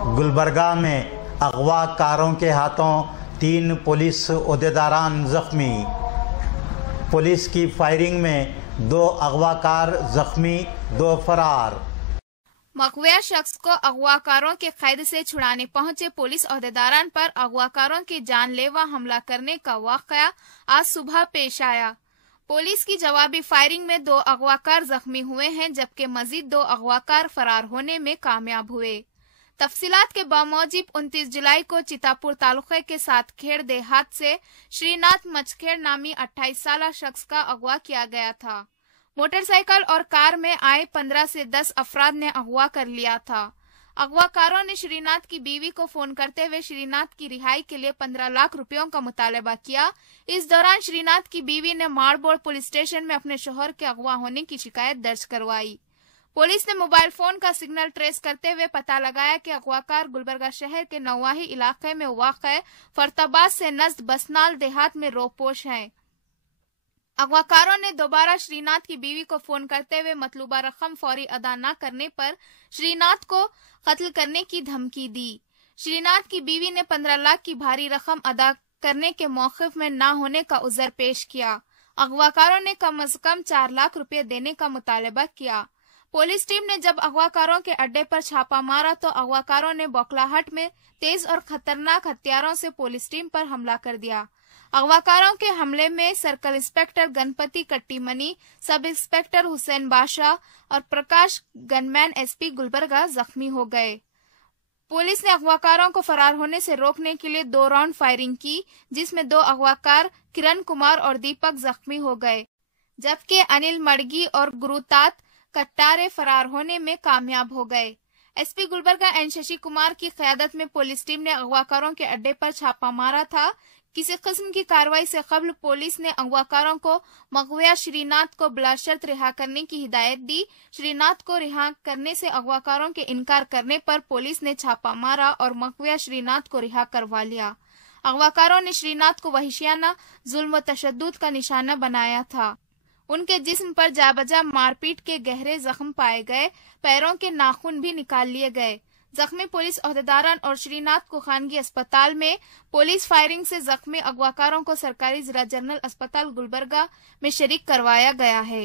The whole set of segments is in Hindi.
गुलबर्गा में अगवाकारों के हाथों 3 पुलिस ओहदेदारान जख्मी। पुलिस की फायरिंग में 2 अगवाकार जख्मी, 2 फरार। मकबूजा शख्स को अगवाकारों के कैद से छुड़ाने पहुंचे पुलिस ओहदेदारान पर अगवाकारों के जानलेवा हमला करने का वाकया आज सुबह पेश आया। पुलिस की जवाबी फायरिंग में 2 अगवाकार जख्मी हुए हैं, जबकि मजीद 2 अगवाकार फरार होने में कामयाब हुए। तफसीलात के बामौजिब 29 जुलाई को चितापुर तालुके के सातखेड़ देहात से श्रीनाथ मचखेड़ नामी 28 साल शख्स का अगवा किया गया था। मोटरसाइकिल और कार में आए 15 से 10 अफराद ने अगवा कर लिया था। अगवाकारों ने श्रीनाथ की बीवी को फोन करते हुए श्रीनाथ की रिहाई के लिए 15 लाख रुपयों का मुतालबा किया। इस दौरान श्रीनाथ की बीवी ने माड़बोड़ पुलिस स्टेशन में अपने शोहर के अगवा होने की शिकायत दर्ज करवाई। पुलिस ने मोबाइल फोन का सिग्नल ट्रेस करते हुए पता लगाया कि अगवाकार गुलबर्गा शहर के नवाही इलाके में वाक़ फरताबाद से नज़द बसनाल देहात में रोपोश हैं। अगवाकारों ने दोबारा श्रीनाथ की बीवी को फोन करते हुए मतलूबा रकम फौरी अदा न करने पर श्रीनाथ को कत्ल करने की धमकी दी। श्रीनाथ की बीवी ने 15 लाख की भारी रकम अदा करने के मौक़िफ़ में न होने का उज़र पेश किया। अगवाकारों ने कम अज कम 4 लाख रुपये देने का मुतालबा किया। पुलिस टीम ने जब अगवाकारों के अड्डे पर छापा मारा तो अगवाकारों ने बौखलाहट में तेज और खतरनाक हथियारों से पुलिस टीम पर हमला कर दिया। अगवाकारों के हमले में circle inspector Ganpati Kattimani, sub inspector Hussain बादशाह और प्रकाश गनमैन एसपी गुलबर्गा जख्मी हो गए। पुलिस ने अगवाकारों को फरार होने से रोकने के लिए 2 राउंड फायरिंग की, जिसमें 2 अगवाकार किरण कुमार और दीपक जख्मी हो गए, जबकि अनिल मड़गी और गुरुतात कट्टारे फरार होने में कामयाब हो गए। एसपी गुलबर्गा एन शशि कुमार की क़यादत में पुलिस टीम ने अगवाकारों के अड्डे पर छापा मारा था। किसी किस्म की कार्रवाई से कबल पुलिस ने अगवाकारों को मकबूजा श्रीनाथ को बिलाशर्त रिहा करने की हिदायत दी। श्रीनाथ को रिहा करने से अगवाकारों के इनकार करने पर पुलिस ने छापा मारा और मकबूजा श्रीनाथ को रिहा करवा लिया। अगवाकारों ने श्रीनाथ को वहशियाना जुल्म व तशद्दुद का निशाना बनाया था। उनके जिस्म पर जाबजा मारपीट के गहरे जख्म पाए गए, पैरों के नाखून भी निकाल लिए गए। जख्मी पुलिस ओहदेदारान और श्रीनाथ को खानगी अस्पताल में पुलिस फायरिंग से जख्मी अगवाकारों को सरकारी जिला जनरल अस्पताल गुलबर्गा में शरीक करवाया गया है।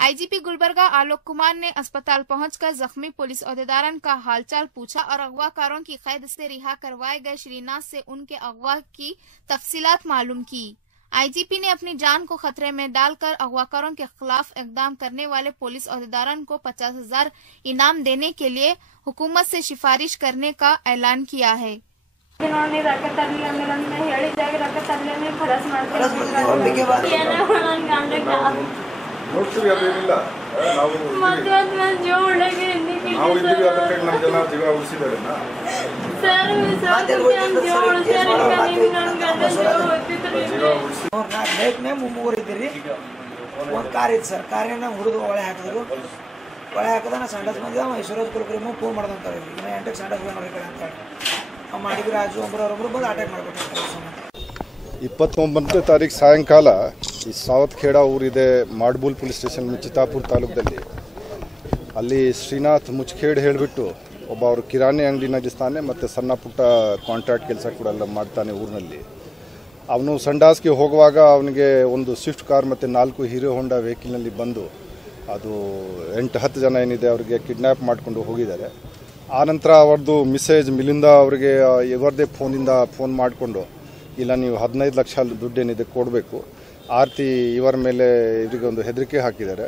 आईजीपी गुलबर्गा आलोक कुमार ने अस्पताल पहुंचकर जख्मी पुलिस ओहदेदारान का हालचाल पूछा और अगवाकारों की कैद से रिहा करवाए गए श्रीनाथ से उनके अगवा की तफसीलात मालूम की। आईजीपी ने अपनी जान को खतरे में डालकर अगवाकारों के खिलाफ इकदाम करने वाले पुलिस ओहदेदारान को 50,000 इनाम देने के लिए हुकूमत से सिफारिश करने का ऐलान किया है। ಒಂದು ಕಾರ್ ಇತ್ತು ಸರ್, ಕಾರಿನ ಹುರಿದು ಒಳೆ ಹಾಕಿದ್ರು. ಒಳೆ ಹಾಕಿದ ನಾ ಸಂಡಸ್ ಬಂದಿದ್ದ ಮೈಸೂರಾಜ್ ಕುಲಕರ್ಮಿ ಫೋನ್ ಮಾಡ್ದಂತಾರೆ, ಇನ್ನು 8ಕ್ಕೆ ಸಂಡಸ್ ಬಂದ್ರಿ ಕಡೆ ಅಂತ ಹೇಳಿ ಮಾಡಿದ್ರು. ರಾಜು ಒಬ್ಬರೊಬ್ಬರು ಬಂದು ಅಟ್ಯಾಕ್ ಮಾಡ್ಬಿಟ್ಟು 29ನೇ ತಾರೀಕು ಸಾಯಂಕಾಲ ಈ ಸಾವತ್ಖೇಡ ಊರಿದೆ ಮಾಡ್ಬೂಲ್ ಪೊಲೀಸ್ ಸ್ಟೇಷನ್ ಚಿತ್ತಾಪುರ ತಾಲೂಕದಲ್ಲಿ ಅಲ್ಲಿ ಶ್ರೀನಾಥ್ ಮುಚ್ಖೇಡ್ ಹೇಳಿಬಿಟ್ಟು ಒಬ್ಬ ಅವರು ಕಿರಾಣಿ ಅಂಗಡಿ ನಡೆಸ್ತಾನೆ ಮತ್ತು ಸಣ್ಣ ಪುಟ್ಟ ಕಾಂಟ್ರಾಕ್ಟ್ ಕೆಲಸ ಕೂಡ ಎಲ್ಲ ಮಾಡ್ತಾನೆ ಊರಿನಲ್ಲಿ. ಅವನು ಸಂಡಾಸ್ಗೆ ಹೋಗುವಾಗ ಅವನಿಗೆ ಒಂದು ಸ್ವಿಫ್ಟ್ ಕಾರ್ ಮತ್ತು 4 ಹೀರೋ ಹೋಂಡಾ ವೆಹಿಕಲ್ನಲ್ಲಿ ಬಂದು ಅದು 8-10 ಜನ ಏನಿದೆ ಅವರಿಗೆ ಕಿಡ್ನ್ಯಾಪ್ ಮಾಡಿಕೊಂಡು ಹೋಗಿದ್ದಾರೆ. ಆನಂತರ ಅವ್ರದ್ದು ಮಿಸೇಜ್ ಮಿಲಿಂದ ಅವರಿಗೆ ಇವರದೇ ಫೋನಿಂದ ಫೋನ್ ಮಾಡಿಕೊಂಡು ಇಲ್ಲ ನೀವು 15 ಲಕ್ಷ ದುಡ್ಡೇನಿದೆ ಕೊಡಬೇಕು, ಆರ್ತಿ ಇವರ ಮೇಲೆ ಇವರಿಗೆ ಒಂದು ಹೆದರಿಕೆ ಹಾಕಿದ್ದಾರೆ.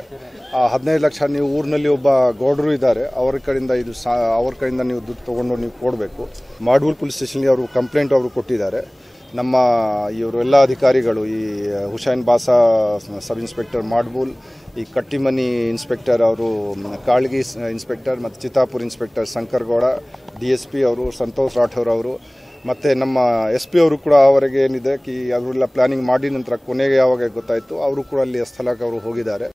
ಆ 15 ಲಕ್ಷ ನೀವು ಊರಿನಲ್ಲಿ ಒಬ್ಬ ಗೌಡರು ಇದ್ದಾರೆ, ಅವ್ರ ಕಡೆಯಿಂದ ನೀವು ದುಡ್ಡು ತೊಗೊಂಡು ನೀವು ಕೊಡಬೇಕು. ಮಾಡ್ಬೂಲ್ ಪೊಲೀಸ್ ಸ್ಟೇಷನ್ಗೆ ಅವರು ಕಂಪ್ಲೇಂಟ್ ಅವರು ಕೊಟ್ಟಿದ್ದಾರೆ. ನಮ್ಮ ಇವರು ಎಲ್ಲ ಅಧಿಕಾರಿಗಳು, ಈ ಹುಸೈನ್ ಬಾಸಾ ಸಬ್ ಇನ್ಸ್ಪೆಕ್ಟರ್ ಮಾಡ್ಬೂಲ್, ಈ ಕಟ್ಟಿಮನಿ ಇನ್ಸ್ಪೆಕ್ಟರ್ ಅವರು, ಕಾಳ್ಗಿ ಇನ್ಸ್ಪೆಕ್ಟರ್ ಮತ್ತು ಚಿತ್ತಾಪುರ ಇನ್ಸ್ಪೆಕ್ಟರ್ ಶಂಕರಗೌಡ, DSP ಅವರು ಸಂತೋಷ್ ರಾಠೋರ್ ಅವರು ಮತ್ತು ನಮ್ಮ SP ಅವರು ಕೂಡ ಅವರಿಗೆ ಏನಿದೆ ಅವರೆಲ್ಲ ಪ್ಲಾನಿಂಗ್ ಮಾಡಿ ನಂತರ ಕೊನೆಗೆ ಯಾವಾಗ ಗೊತ್ತಾಯಿತು ಅವರು ಕೂಡ ಅಲ್ಲಿ ಸ್ಥಳಕ್ಕೆ ಅವರು ಹೋಗಿದ್ದಾರೆ.